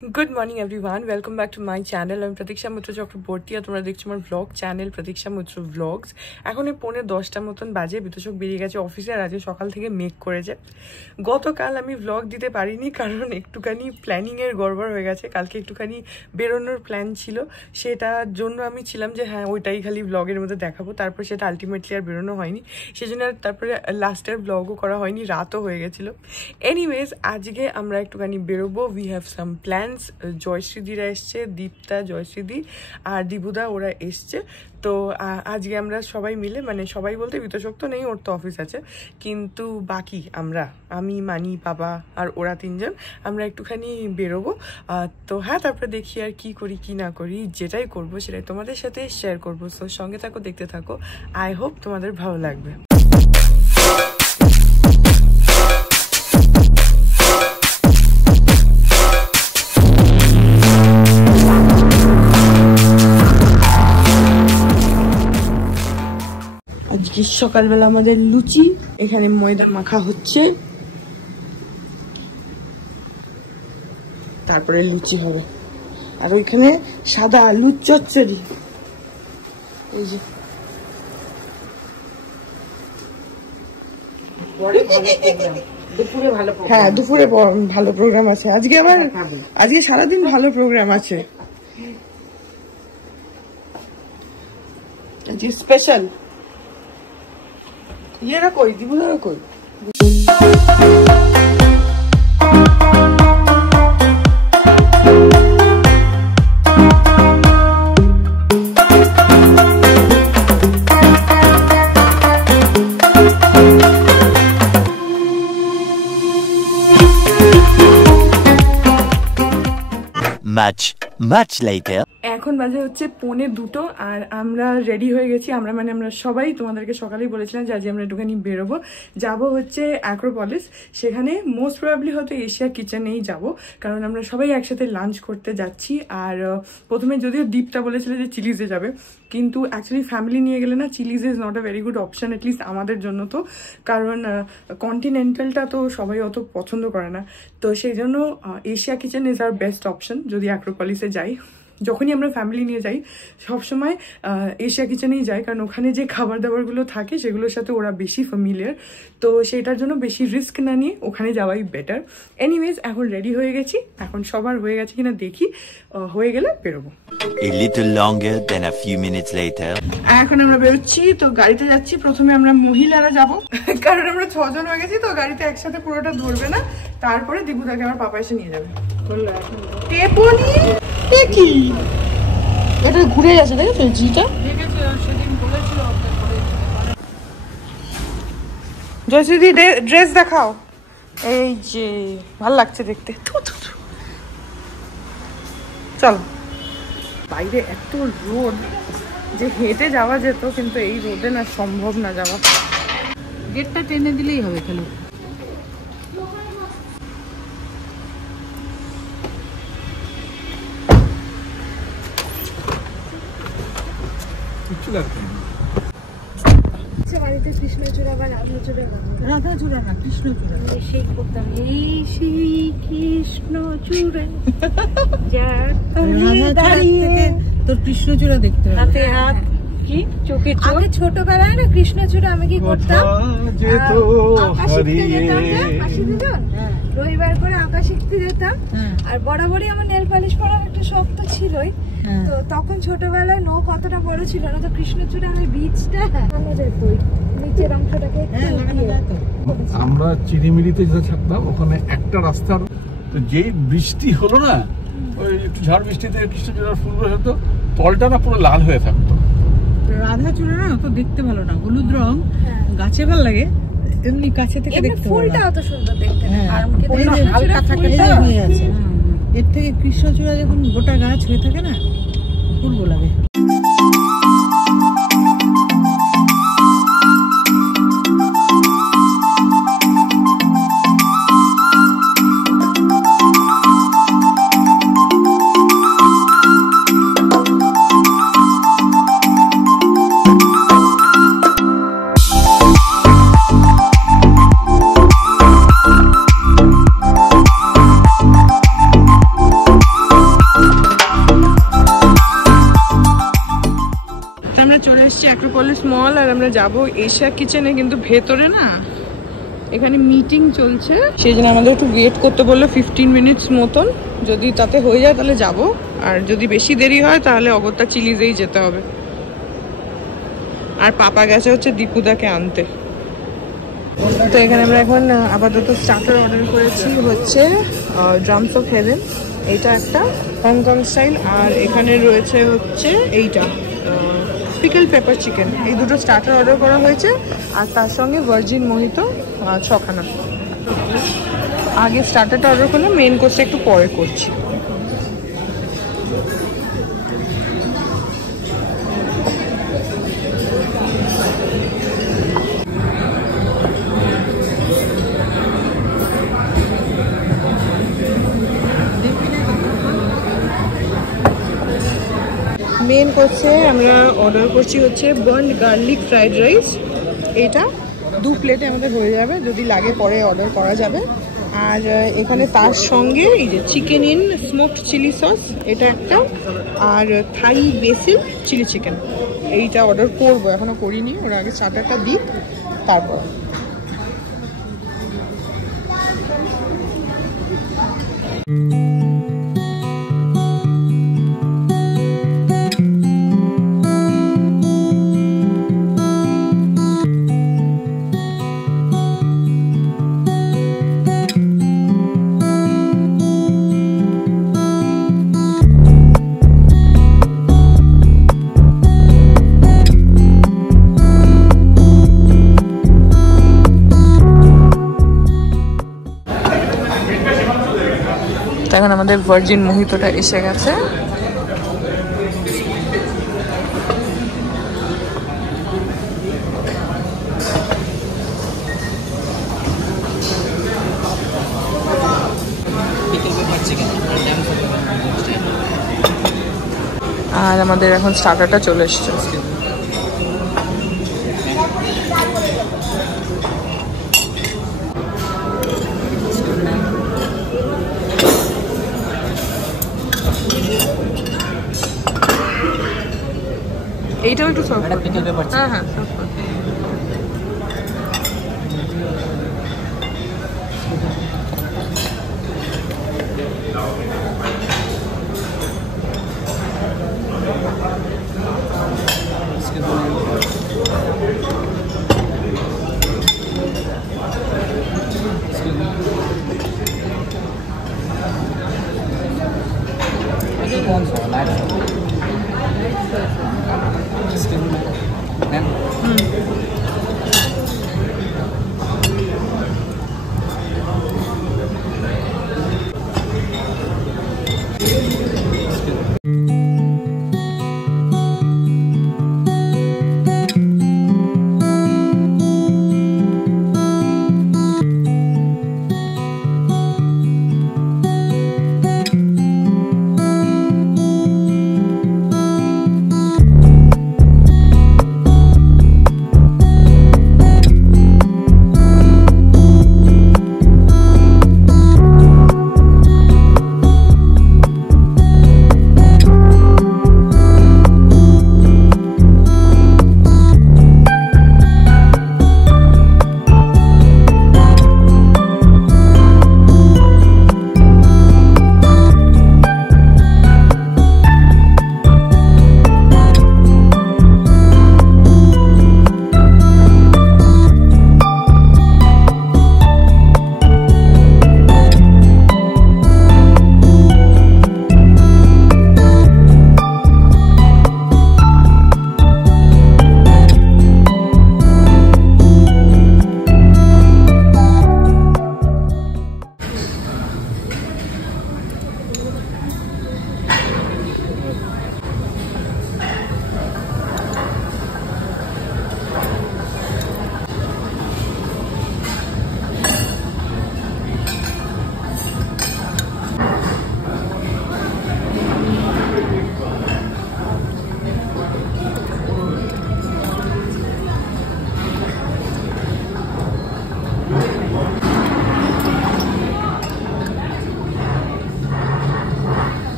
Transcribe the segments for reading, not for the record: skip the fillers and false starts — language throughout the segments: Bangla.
Good morning everyone, welcome back to my channel. I'm Pratiksha Mitra Chakraborty আর তোমরা দেখছো আমার vlog channel Pratiksha Mitra Vlogs. এখন 9:10 মতন বাজে, বিতোষক বেরিয়ে গেছে অফিসে আর আজকে সকাল থেকে মেক করেছে। গতকাল আমি vlog দিতে পারিনি কারণ একটুখানি প্ল্যানিং এর গড়বড় হয়ে গেছে। কালকে একটুখানি বেরোনোর প্ল্যান ছিল, সেটার জন্য আমি ছিলাম যে হ্যাঁ ওইটাই খালি vlogের মধ্যে দেখাবো, তারপর সেটা আলটিমেটলি আর বেরোনো হয়নি, সেজন্য তারপরে লাস্টের vlogও করা হয়নি, রাতও হয়ে গেছিলো। এনিওয়েজ আজকে আমরা একটুখানি বেরোবো, উই হ্যাভ সাম প্ল্যান। জয়শ্রীদিরা এসছে, দীপ্তা, জয়শ্রীদি আর দিবুদা ওরা এসছে। তো আজকে আমরা সবাই মিলে, মানে সবাই বলতে বিতোষক তো নেই, ওর তো অফিস আছে, কিন্তু বাকি আমি, মানি, বাবা আর ওরা তিনজন আমরা একটুখানি বেরোবো। তো হ্যাঁ, তারপরে দেখি আর কি করি কি না করি, যেটাই করবো সেটাই তোমাদের সাথে শেয়ার করবো। সো সঙ্গে থাকো, দেখতে থাকো, আই হোপ তোমাদের ভালো লাগবে। আজকে সকালবেলা আমাদের লুচি, এখানে ময়দা মাখা হচ্ছে, তারপরে লুচি হবে। আর ওইখানে সাদা আলুর চচ্চড়ি, এই যে হ্যাঁ দুপুরে ভালো প্রোগ্রাম আছে আজকে। আজকে সারাদিন ভালো প্রোগ্রাম আছে, আজকে স্পেশাল। ইয়েরা কই, দিবুদারা কই? Much later. এখন বাজে হচ্ছে 1:45 আর আমরা রেডি হয়ে গেছি। আমরা সবাই তোমাদেরকে সকালেই বলেছিলাম যে আজ আমরা একটুখানি বেরোবো, যাবো হচ্ছে অ্যাক্রোপলিস। সেখানে মোস্ট প্রবাবলি হয়তো এশিয়া কিচেনেই যাব, কারণ আমরা সবাই একসাথে লাঞ্চ করতে যাচ্ছি। আর প্রথমে যদিও দীপটা বলেছিল যে চিলিজে যাবে, কিন্তু অ্যাকচুয়ালি ফ্যামিলি নিয়ে গেলে না, Chillies is not a very good option, at least আমাদের জন্য। তো কারণ কন্টিনেন্টালটা তো সবাই অত পছন্দ করে না, তো সেই জন্য এশিয়া কিচেন ইজ আর বেস্ট অপশন যদি অ্যাক্রোপলিসে যাই। যখনই আমরা ফ্যামিলি নিয়ে যাই সবসময় এশিয়া কিচেনেই যাই, কারণ ওখানে যে খাবার দাবারগুলো থাকে সেগুলোর সাথে ওরা বেশি ফ্যামিলিয়ার, তো সেটার জন্য বেশি রিস্ক না নিয়ে ওখানে যাওয়াই বেটার। এনিওয়েজ এখন রেডি হয়ে গেছি, এখন সবার হয়ে গেছে কিনা দেখি, হয়ে গেলে বেরোবো। A little longer than a few minutes later. এখন আমরা বেরোচ্ছি, তো গাড়িতে যাচ্ছি। প্রথমে আমরা মহিলারা যাব, কারণ আমরা 6 জন হয়ে গেছি, তো গাড়িতে একসাথে পুরোটা ধরবে না। তারপরে দিবুদাকে আমার পাপা এসে নিয়ে যাবে। কি এটা ঘুরে যাচ্ছে, দেখেছো জিটা? জয়শ্রীদি ড্রেস দেখাও, এই যে ভাল লাগছে দেখতে। চলো, বাইরে এত রোদ যে হেঁটে যাওয়া যেত, কিন্তু এই রোদে না সম্ভব না যাওয়া। গেটটা টেনে দিলেই হবে খালি। কৃষ্ণচূড়া বা রাধাচূড়া না, কৃষ্ণচূড়া সেই করতাম, এই সেই কৃষ্ণচূড়া তোর কৃষ্ণচূড়া দেখতে হবে, হাতে হাত কি চোখে চোখ। আগে ছোটবেলায় না কৃষ্ণচূড়া আমি কি করতাম, রবিবার করে আঁকা শিখতে যেতাম। আর বরাবরই আমার নেল পালিশ করার একটা শখ তো ছিলই, তো তখন ছোটবেলায় নখ অতটা বড় ছিল না, তো কৃষ্ণচূড়া আমি বীজটা আমাদের নিচের অংশটাকে আমরা চিড়িমিড়িতে যেটা থাকতাম, ওখানে একটা রাস্তার, তো যেই বৃষ্টি হলো না, ওই একটু ঝড় বৃষ্টিতে কৃষ্ণচূড়ার ফুল হতো, তলটা না পুরো লাল হয়ে থাকতো। রাধাচূড়া না অত দেখতে ভালো না, হলুদ রং, গাছে ভালো লাগে, এমনি কাছে থেকে দেখতে ফুলটা অত সুন্দর দেখতে না, আর হালকা থাকে হয়ে আছে। এর থেকে কৃষ্ণচূড়া যখন গোটা গাছ হয়ে থাকে না, ফুলবো লাগে। এসেছি অ্যাক্রোপলিস মল, আর আমরা যাব এশিয়া কিচেনে, কিন্তু ভেতরে না এখানে মিটিং চলছে, সেই জন্য আমাদের একটু ওয়েট করতে বললো 15 মিনিটস মতন। যদি তাতে হয়ে যায় তাহলে যাব, আর যদি বেশি দেরি হয় তাহলে অগত্যা চিলিজেই যেতে হবে। আর পাপা গেছে হচ্ছে দীপুদাকে আনতে। তো এখানে আমরা এখন আপাতত স্টার্টার অর্ডার করেছি, হচ্ছে ড্রামস অফ হেভেন, এইটা একটা হংকং স্টাইল, আর এখানে রয়েছে হচ্ছে এইটা পিকল পেপার চিকেন। এই দুটো স্টার্টার অর্ডার করা হয়েছে, আর তার সঙ্গে ভার্জিন মোহিতো 6খানা। আগে স্টার্টারটা অর্ডার করলাম, মেন কোর্সটা একটু পরে করছি। মেন কোর্সে আমরা অর্ডার করছি হচ্ছে বার্ন গার্লিক ফ্রাইড রাইস, এটা 2 প্লেটে আমাদের হয়ে যাবে, যদি লাগে পরে অর্ডার করা যাবে। আর এখানে তার সঙ্গে এই যে chicken in smoked chili sauce, এটা একটা, আর থাই বেসিল চিলি চিকেন, এইটা অর্ডার করবো, এখনো করিনি, ওরা আগে স্টার্টারটা দিক তারপর। এখন আমাদের ভার্জিন মোহিতোটা এসে গেছে। আর আমাদের এখন স্টার্টারটা চলে এসেছে। এইটাও একটু সার্ভ করুন। হ্যাঁ হ্যাঁ সার্ভ করুন।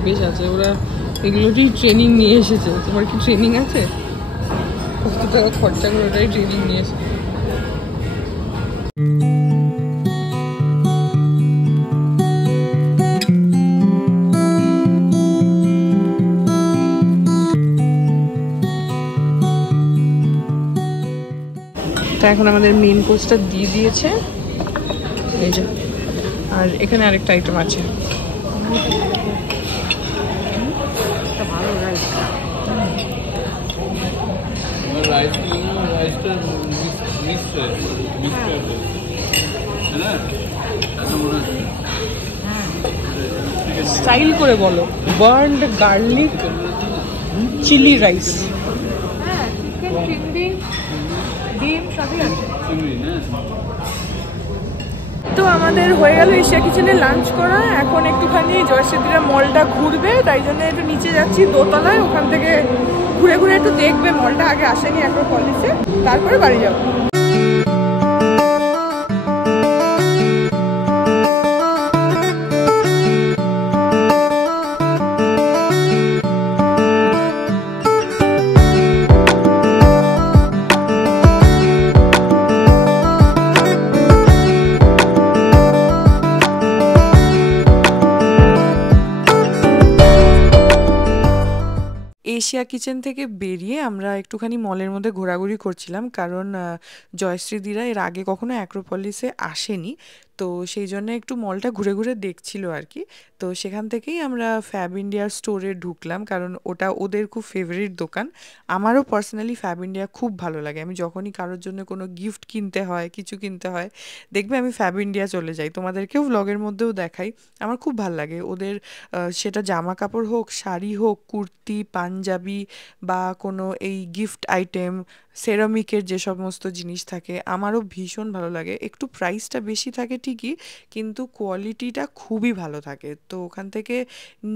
অভ্যেস আছে, ওরা এগুলোতেই ট্রেনিং নিয়ে এসেছে। তোমার কি ট্রেনিং আছে? কত টাকা খরচা করে ওটাই ট্রেনিং নিয়ে এসেছে। তো এখন আমাদের মেন কোর্সটা দিয়ে দিয়েছে, এই যে, আর এখানে আরেকটা আইটেম আছে। ভালো রাইস, স্টাইল করে বলো, বার্নড গার্লিক চিলি রাইস। হ্যাঁ, চিকেন, চিংড়ি, ডিম সবই আছে। তো আমাদের হয়ে গেল এশিয়া কিচেনে লাঞ্চ করা। এখন একটুখানি জয়শ্রীদিরা মলটা ঘুরবে, তাই জন্য একটু নিচে যাচ্ছি দোতলায়। ওখান থেকে ঘুরে ঘুরে একটু দেখবে মলটা, আগে আসেনি অ্যাক্রোপলিসে, তারপরে বাড়ি যাবো। এশিয়া কিচেন থেকে বেরিয়ে আমরা একটুখানি মলের মধ্যে ঘোরাঘুরি করছিলাম, কারণ জয়শ্রীদিরা এর আগে কখনো অ্যাক্রোপলিসে আসেনি, তো সেই জন্য একটু মলটা ঘুরে ঘুরে দেখছিল আর কি। তো সেখান থেকেই আমরা ফ্যাব ইন্ডিয়ার স্টোরে ঢুকলাম, কারণ ওটা ওদের খুব ফেভারিট দোকান। আমারও পার্সোনালি ফ্যাব ইন্ডিয়া খুব ভালো লাগে। আমি যখনই কারোর জন্য কোনো গিফট কিনতে হয়, কিছু কিনতে হয়, দেখবে আমি ফ্যাব ইন্ডিয়া চলে যাই। তোমাদেরকেও ভ্লগের মধ্যেও দেখাই, আমার খুব ভালো লাগে ওদের। সেটা জামা কাপড় হোক, শাড়ি হোক, কুর্তি, পাঞ্জাবি বা কোনো এই গিফট আইটেম, সেরামিকের যে সমস্ত জিনিস থাকে, আমারও ভীষণ ভালো লাগে। একটু প্রাইসটা বেশি থাকে ঠিকই, কিন্তু কোয়ালিটিটা খুবই ভালো থাকে। তো ওখান থেকে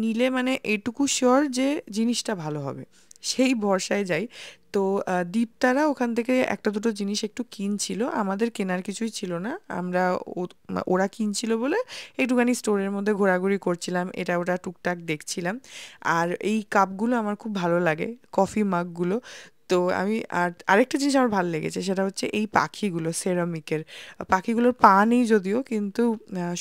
নিলে মানে এটুকু শিওর যে জিনিসটা ভালো হবে, সেই ভরসায় যাই। তো দীপতারা ওখান থেকে একটা দুটো জিনিস একটু কিনছিল, আমাদের কেনার কিছুই ছিল না। আমরা ওরা কিনছিল বলে একটুখানি স্টোরের মধ্যে ঘোরাঘুরি করছিলাম, এটা ওটা টুকটাক দেখছিলাম। আর এই কাপগুলো আমার খুব ভালো লাগে, কফি মাগগুলো। তো আমি আরেকটা জিনিস আমার ভালো লেগেছে, সেটা হচ্ছে এই পাখিগুলো, সেরামিকের পাখিগুলোর পা নেই যদিও, কিন্তু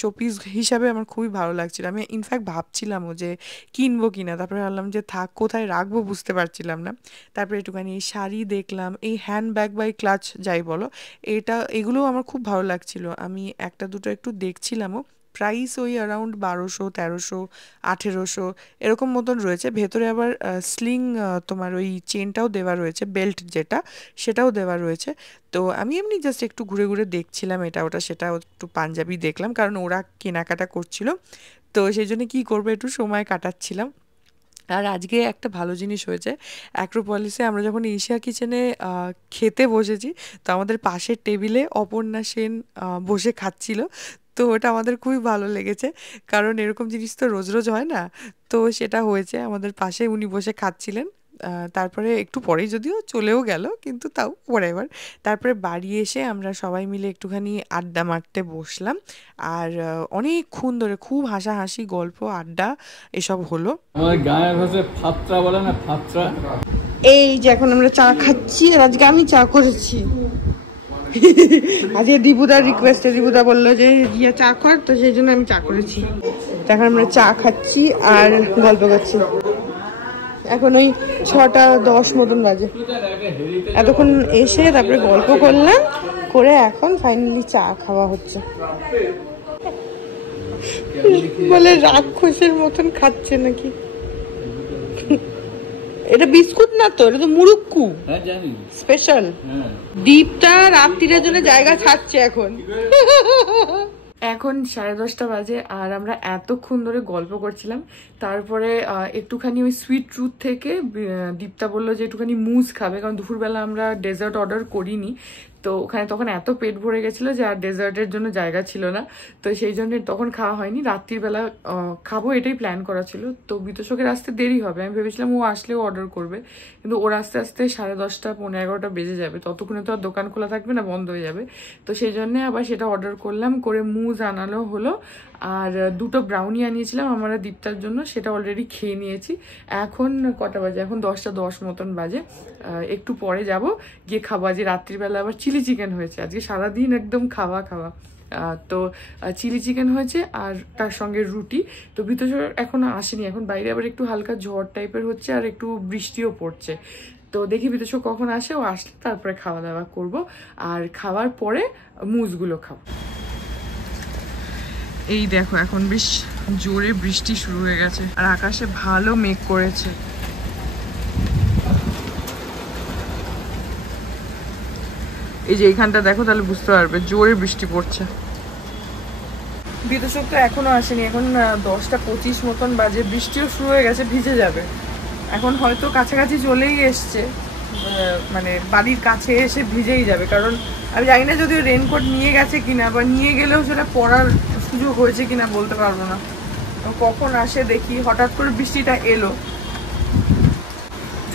শোপিস হিসাবে আমার খুবই ভালো লাগছিল। আমি ইনফ্যাক্ট ভাবছিলামও যে কিনবো কিনা, তারপরে ভাবলাম যে থাক, কোথায় রাখবো বুঝতে পারছিলাম না। তারপরে একটুখানি এই শাড়ি দেখলাম, এই হ্যান্ডব্যাগ বা এই ক্লাচ যাই বলো, এগুলোও আমার খুব ভালো লাগছিল। আমি একটা দুটো একটু দেখছিলামও, প্রাইস ওই অ্যারাউন্ড 1200, 1300, 1800 এরকম মতন রয়েছে। ভেতরে আবার স্লিং, তোমার ওই চেনটাও দেওয়া রয়েছে, বেল্ট যেটা, সেটাও দেওয়া রয়েছে। তো আমি এমনি জাস্ট একটু ঘুরে ঘুরে দেখছিলাম এটা ওটা, সেটা একটু পাঞ্জাবি দেখলাম, কারণ ওরা কেনাকাটা করছিল, তো সেই জন্য কী করবো, একটু সময় কাটাচ্ছিলাম। আর আজকে একটা ভালো জিনিস হয়েছে, অ্যাক্রোপলিসে আমরা যখন এশিয়া কিচেনে খেতে বসেছি, তো আমাদের পাশের টেবিলে অপর্ণা সেন বসে খাচ্ছিল। তো ওটা আমাদের খুবই ভালো লেগেছে, কারণ এরকম জিনিস তো রোজ রোজ হয় না। তো সেটা হয়েছে, আমাদের পাশে উনি বসে খাচ্ছিলেন। তারপরে একটু পরেই যদিও চলেও গেল, কিন্তু তাও হোয়াটএভার। তারপরে বাড়ি এসে আমরা সবাই মিলে একটুখানি আড্ডা মারতে বসলাম, আর অনেকক্ষণ ধরে খুব হাসাহাসি, গল্প, আড্ডা এসব হলো। আমার গায়ের ভাষায় ফাত্রা বলে না, ফাত্রা। এই যে এখন আমরা চা খাচ্ছি, আর আজকে আমি চা করেছি। আজকে দীপুদার রিকোয়েস্টে দীপুদা বললো যে ইয়ে চা কর, তো সেই জন্য আমি চা করেছি। এখন আমরা চা খাচ্ছি আর গল্প করছি। এখন ওই 6:10 মতন বাজে। এতক্ষণ এসে তারপরে গল্প করলাম, করে এখন ফাইনালি চা খাওয়া হচ্ছে। বলে রাক্ষসের মতন খাচ্ছে নাকি। এটা বিস্কুট না তো, এটা তো মুরুক্কু স্পেশাল। দীপটা রাত্রির জন্য জায়গা ছাড়ছে এখন। এখন 10:30 বাজে, আর আমরা এতক্ষণ ধরে গল্প করছিলাম। তারপরে একটুখানি ওই সুইট ট্রুথ থেকে দীপ্তা বললো যে একটুখানি মুজ খাবে, কারণ দুপুরবেলা আমরা ডেজার্ট অর্ডার করিনি। তো ওখানে তখন এত পেট ভরে গেছিলো যে আর ডেজার্টের জন্য জায়গা ছিল না, তো সেই জন্য তখন খাওয়া হয়নি। রাত্রিবেলা খাবো এটাই প্ল্যান করা ছিল। তো বিতোষকের আসতে দেরি হবে, আমি ভেবেছিলাম ও আসলেও অর্ডার করবে, কিন্তু ওর আস্তে আস্তে 10:30 পৌনে 11টা বেজে যাবে, ততক্ষণে তো আর দোকান খোলা থাকবে না, বন্ধ হয়ে যাবে। তো সেই জন্য আবার সেটা অর্ডার করলাম, করে মুজ আনানো হলো, আর 2টো ব্রাউনি আনিয়েছিলাম আমরা দীপ্তার জন্য, সেটা অলরেডি খেয়ে নিয়েছি। এখন কটা বাজে? এখন 10:10 মতন বাজে। একটু পরে যাব, গিয়ে খাবো। আজকে রাত্রিবেলা আবার চিলি চিকেন হয়েছে, আজকে সারাদিন একদম খাওয়া। তো চিলি চিকেন হয়েছে আর তার সঙ্গে রুটি। তো বিতোষক এখনো আসেনি, এখন বাইরে আবার একটু হালকা ঝড় টাইপের হচ্ছে আর একটু বৃষ্টিও পড়ছে। তো দেখি বিতোষক কখন আসে, ও আসলে তারপরে খাওয়া দাওয়া করবো, আর খাওয়ার পরে মুজগুলো খাবো। এই দেখো এখন বেশ জোরে বৃষ্টি শুরু হয়ে গেছে আর আকাশে ভালো মেঘ করেছে। এই যে এইখানটা দেখো, তাহলে বুঝতে পারবে জোরে বৃষ্টি পড়ছে। বিতোষক তো এখনো আসেনি, এখন 10:25 মতন বাজে, বৃষ্টিও শুরু হয়ে গেছে, ভিজে যাবে। এখন হয়তো কাছাকাছি চলেই এসছে, মানে বাড়ির কাছে এসে ভিজেই যাবে, কারণ আমি জানি না যদিও রেনকোট নিয়ে গেছে কিনা, বা নিয়ে গেলেও সেটা পরার সুযোগ হয়েছে কিনা বলতে পারবো না। কখন আসে দেখি। হঠাৎ করে বৃষ্টিটা এলো,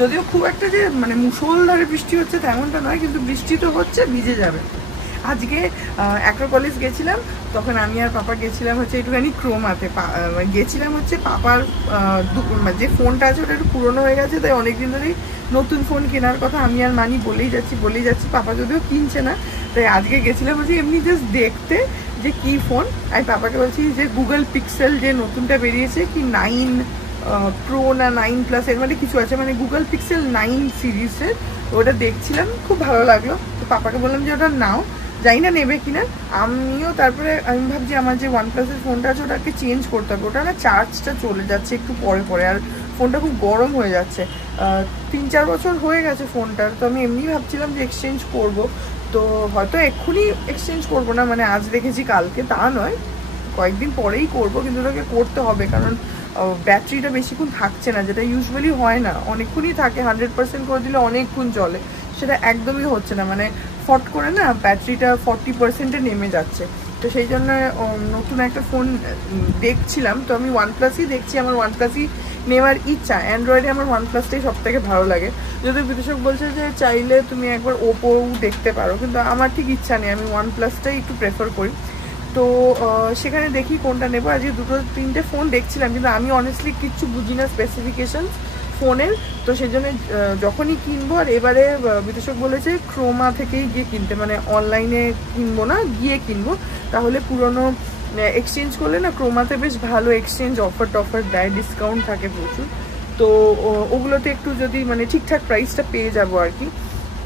যদিও খুব একটা যে মানে মুষলধারে বৃষ্টি হচ্ছে তেমনটা নয়, কিন্তু বৃষ্টি তো হচ্ছে, ভিজে যাবে। আজকে অ্যাক্রোপলিস গেছিলাম, তখন আমি আর পাপা গেছিলাম হচ্ছে একটুখানি ক্রোমাতে গেছিলাম হচ্ছে পাপার যে ফোনটা আছে ওটা একটু পুরোনো হয়ে গেছে, তাই অনেকদিন ধরেই নতুন ফোন কেনার কথা আমি আর মানি বলেই যাচ্ছি। পাপা যদিও কিনছে না, তাই আজকে গেছিলাম হচ্ছে এমনি জাস্ট দেখতে যে কি ফোন। আমি পাপাকে বলছি যে গুগল পিক্সেল যে নতুনটা বেরিয়েছে, কি 9 প্রো না 9 প্লাস, এর মানে কিছু আছে, মানে গুগল পিক্সেল 9 সিরিজের, ওটা দেখছিলাম, খুব ভালো লাগলো। তো পাপাকে বললাম যে ওটা নাও, জানি না নেবে কিনা। আমিও তারপরে আমি ভাবছি আমার যে OnePlus-এর ফোনটা আছে ওটাকে চেঞ্জ করতে হবে, ওটা না চার্জটা চলে যাচ্ছে একটু পরে, আর ফোনটা খুব গরম হয়ে যাচ্ছে। 3-4 বছর হয়ে গেছে ফোনটার, তো আমি এমনি ভাবছিলাম যে এক্সচেঞ্জ করব। তো হয়তো এক্ষুনি এক্সচেঞ্জ করবো না, মানে আজ দেখেছি কালকে তা নয়, কয়েকদিন পরেই করব, কিন্তু ওটাকে করতে হবে, কারণ ব্যাটারিটা বেশিক্ষণ থাকছে না, যেটা ইউজুয়ালি হয় না, অনেকক্ষণই থাকে। 100% করে দিলে অনেকক্ষণ চলে, সেটা একদমই হচ্ছে না, মানে ফট করে না ব্যাটারিটা 40%-এ নেমে যাচ্ছে। তো সেই জন্য নতুন একটা ফোন দেখছিলাম, তো আমি OnePlus-ই দেখছি, আমার OnePlus-ই নেওয়ার ইচ্ছা। অ্যান্ড্রয়েডে আমার OnePlus-টাই সব থেকে ভালো লাগে, যদি বিতোষক বলছে যে চাইলে তুমি একবার ওপো দেখতে পারো, কিন্তু আমার ঠিক ইচ্ছা নেই, আমি OnePlus-টাই একটু প্রেফার করি। তো সেখানে দেখি কোনটা নেবো। আজকে 2-3টে ফোন দেখছিলাম, কিন্তু আমি অনেস্টলি কিচ্ছু বুঝি না স্পেসিফিকেশন ফোনের, তো সেই জন্য যখনই কিনবো, আর এবারে বিতোষক বলেছে ক্রোমা থেকেই গিয়ে কিনতে, মানে অনলাইনে কিনবো না, গিয়ে কিনবো, তাহলে পুরনো এক্সচেঞ্জ করলে না ক্রোমাতে বেশ ভালো এক্সচেঞ্জ অফার দেয়, ডিসকাউন্ট থাকে প্রচুর। তো ওগুলোতে একটু যদি মানে ঠিকঠাক প্রাইসটা পেয়ে যাবো আর কি।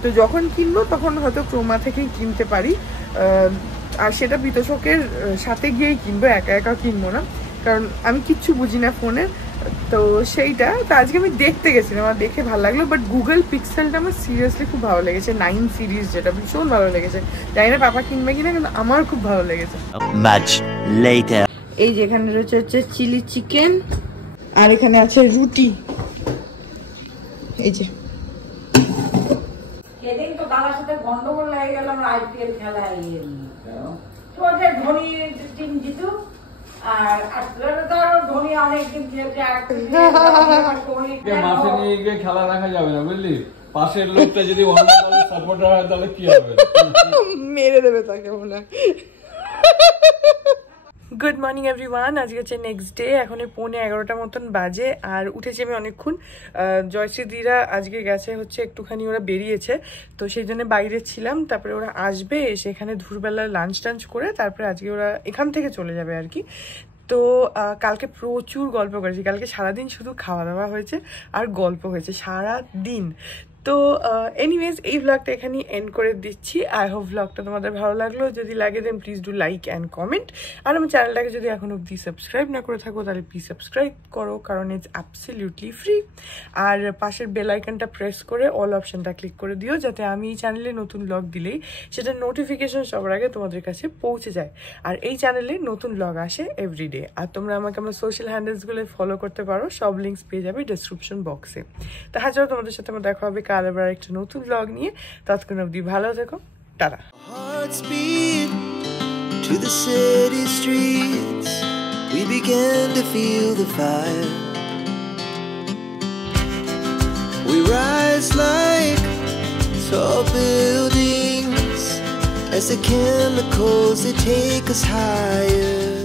তো যখন কিনবো তখন হয়তো ক্রোমা থেকেই কিনতে পারি, আর সেটা বিতোষকের সাথে গিয়েই কিনবো, একা কিনবো না, কারণ আমি কিচ্ছু বুঝি না ফোনের। তো সেইটা তো আজকে আমি দেখতে গেছিলাম, আমার দেখে ভালো লাগলো, বাট গুগল পিক্সেলটা আমার সিরিয়াসলি খুব ভালো লেগেছে, 9 সিরিজ, যেটা ভীষণ ভালো লেগেছে। জানি না পাপা কিনবে কিনা, কিন্তু আমার খুব ভালো লেগেছে। এই যেখানে রয়েছে হচ্ছে চিলি চিকেন, আর এখানে আছে রুটি। এই যে সেদিন তো দাদার সাথে গন্ডগোল লেগে গেল IPL খেলায়, যে ধোনি টিম জিতু, আর ধোনি অনেকদিন খেলছে, মাঠে নিয়ে গিয়ে খেলা দেখা যাবে না, বুঝলি? পাশের লোকটা যদি অন্য দলের সাপোর্টার হয় তাহলে কি হবে, মেরে দেবে তাকে মনে হয়। গুড মর্নিং এভরিওয়ান, আজকে হচ্ছে নেক্সট ডে, এখন 11:15 মতন বাজে, আর উঠেছি আমি অনেকক্ষণ। জয়শ্রী দিরা আজকে গেছে হচ্ছে একটুখানি, ওরা বেরিয়েছে, তো সেই জন্য বাইরে ছিলাম। তারপরে ওরা আসবে, এসে এখানে দুপুরবেলা লাঞ্চ টাঞ্চ করে তারপরে আজকে ওরা এখান থেকে চলে যাবে আর কি। তো কালকে প্রচুর গল্প করেছি, কালকে সারাদিন শুধু খাওয়া দাওয়া হয়েছে আর গল্প হয়েছে সারাদিন। তো এনিওয়েজ এই ব্লগটা এখানেই এন্ড করে দিচ্ছি। আই হোপ ব্লগটা তোমাদের ভালো লাগলো, যদি লাগে দেন please do like and comment, আর আমার চ্যানেলটাকে যদি এখন অবধি সাবস্ক্রাইব না করে থাকো তাহলে প্লিজ সাবস্ক্রাইব করো, কারণ ইটস অ্যাবসলিউটলি ফ্রি। আর পাশের বেল আইকনটা প্রেস করে অল অপশনটা ক্লিক করে দিও, যাতে আমি এই চ্যানেলে নতুন ব্লগ দিলেই সেটা নোটিফিকেশন সবার আগে তোমাদের কাছে পৌঁছে যায়। আর এই চ্যানেলে নতুন ব্লগ আসে এভরিডে, আর তোমরা আমাকে আমার সোশ্যাল হ্যান্ডেলসগুলো ফলো করতে পারো, সব লিঙ্কস পেয়ে যাবে ডিসক্রিপশন বক্সে। তাছাড়াও তোমাদের সাথে আমার দেখা হবে কাল আবার একটা নতুন ব্লগ নিয়ে। ততক্ষণ অবধি ভালো থেকো, tata. Hearts beat to the city streets. We began to feel the fire. We rise like tall buildings as the chemicals they take us higher.